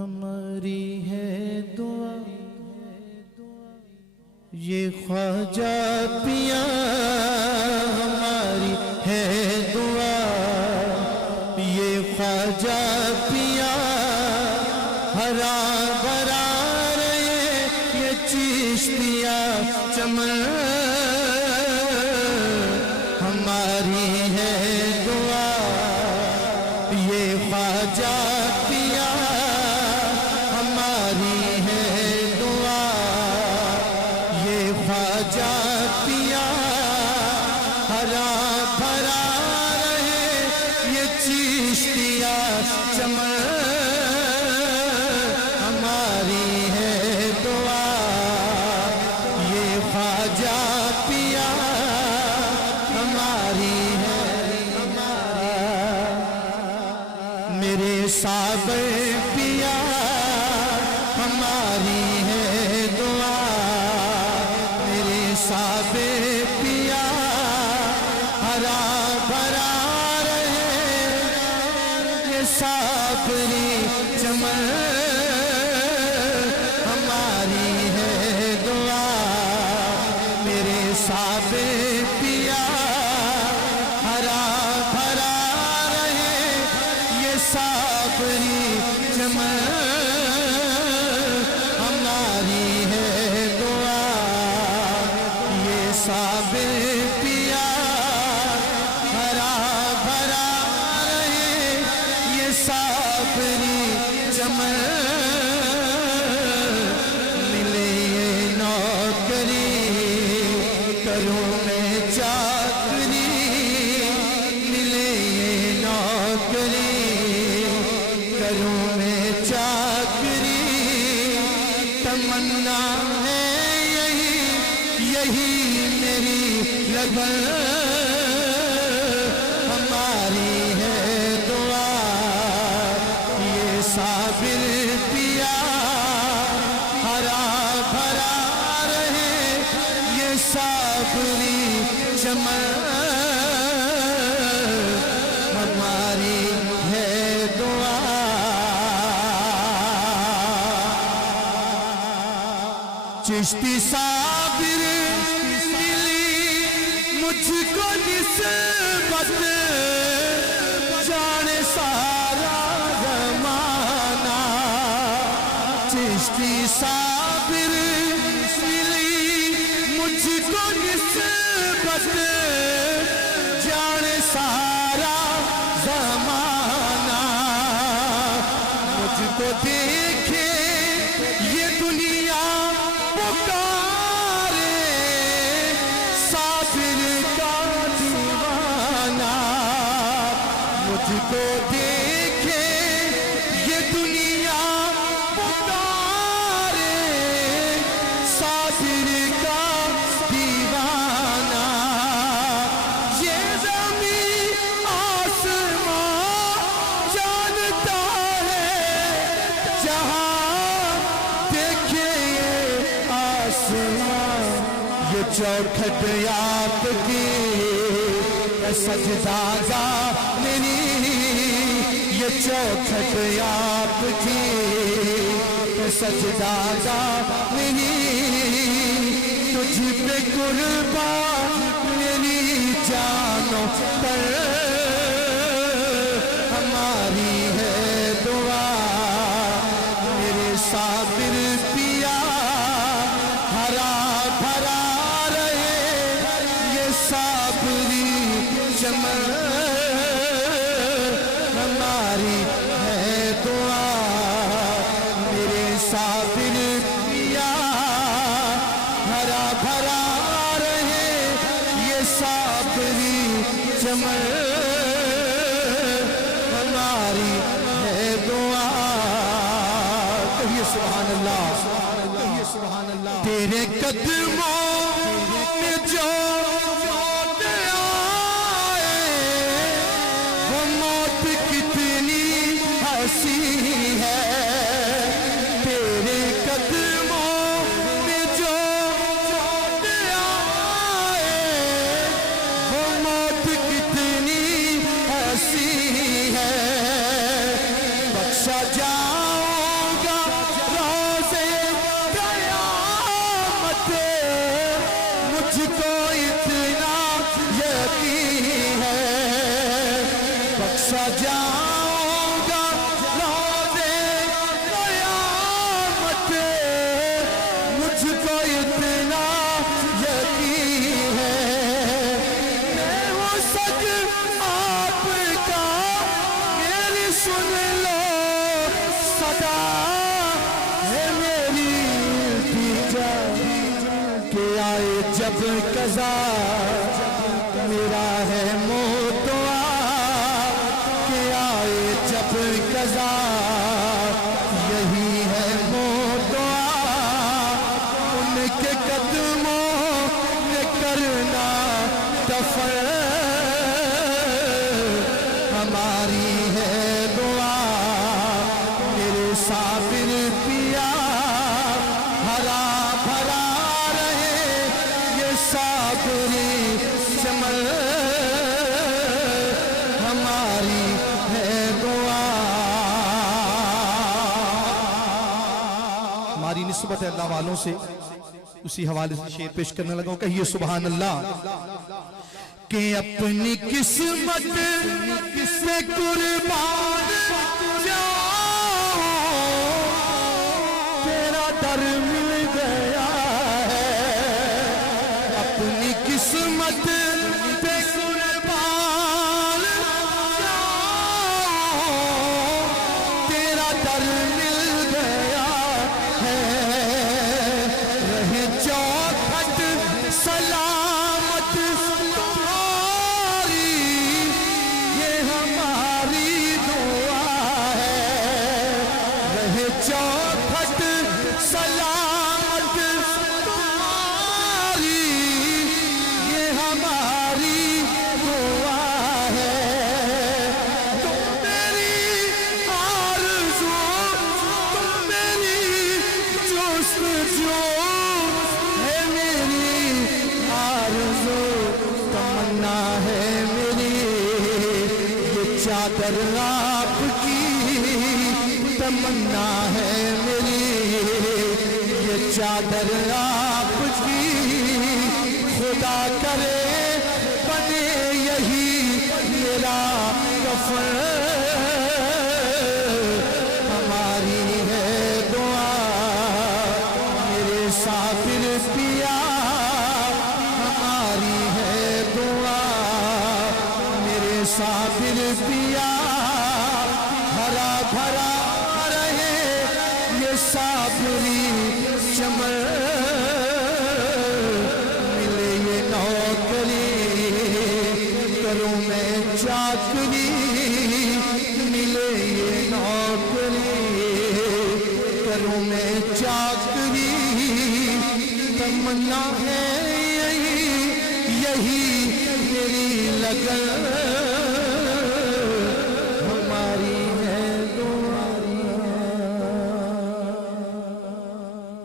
ہماری ہے دعا یہ خواجہ پیا ہماری ہے دعا یہ خواجہ پیا ہرا بھرا رہے یہ چشتیاں چمن ہماری ہے دعا یہ خواجہ پیا ہماری ہے دعا یہ خواجہ پیا ہرا بھرا رہے یہ چشتیاں چمن ہماری ہے دعا یہ خواجہ پیا ہماری ہے میرے صابر پیا ہماری ہے دعا میرے صابر پیا ہرا بھرا رہے یہ صابری چمن ہماری ہے دعا میرے صابر پیا ہرا بھرا رہے یہ صابری چمن ہماری ہے دعا یہ صابر پیا ہرا بھرا رہے یہ صابری چمن ملے یہ نوکری کروں میں چاکری ملے یہ نوکری کروں میں چاکری تمنا ہے یہی میری لگن ہماری ہے دعا یہ صابر پیا ہرا بھرا رہے یہ صابری چمن ہماری ہے دعا چشتی صابر ملی مجھ کو نسبت جانے سارا زمانہ چشتی صابر ملی مجھ کو نسبت جانے سارا زمانہ مجھ کو دیکھے یہ دنیا پکارے صابر کا دیوانہ مجھ کو دیکھے یہ دنیا پکارے صابر کا دیوانہ یہ زمین آسمان جانتا ہے جہاں دیکھے یہ آسمان یہ چوکھٹ آپ کی سجدہ میری یہ چوکھٹ آپ کی سجدہ میری تجھ پہ قربان میری جانوں پر ہماری ہے دعا میرے صابر پیا ہرا بھرا رہے یہ صابری چمن ہماری ہے دعا میرے صابر پیا ہرا بھرا رہے یہ صابری چمن ہماری ہے دعا کہیے سبحان اللہ کہیے سبحان اللہ تیرے قدموں میں جو ہے تیرے قدموں میں جو آئے وہ موت کتنی ہنسی ہے بخشا جاؤں جب قضا میرا ہے موتوا کہ آئے جب قضا یہی ہے موتوا ان کے قدموں میں کرنا دفن ہماری ہے دعا میرے صابر پیا ہرا بھرا رہے یہ صابری چمن ہماری ہے دعا ہماری نسبت ہے اللہ والوں سے اسی حوالے سے شعر پیش کرنے لگا ہوں کہیے سبحان اللہ کہ اپنی قسمت سے قربان جاؤ تیرا در مل گیا ہے اپنی قسمت پہ قربان جاؤ تیرا در مل گیا ہے رہے چوکھٹ سلامت چوکھٹ سلامت تمہاری یہ ہماری دعا ہے تم میری آرزو تم میری جستجو ہے میری آرزو تمنا ہے میری یہ چادر آپ کی تمنا ہے میری یہ چادر آپ کی خدا کرے بنے یہی میرا کفن ہماری ہے دعا میرے صابر پیا ہماری ہے دعا میرے صابر پیا ہرا بھرا صابری چمن ملے یہ نوکری کروں میں چاکری ملے یہ نوکری کروں میں چاکری تمنا ہے یہی میری لگن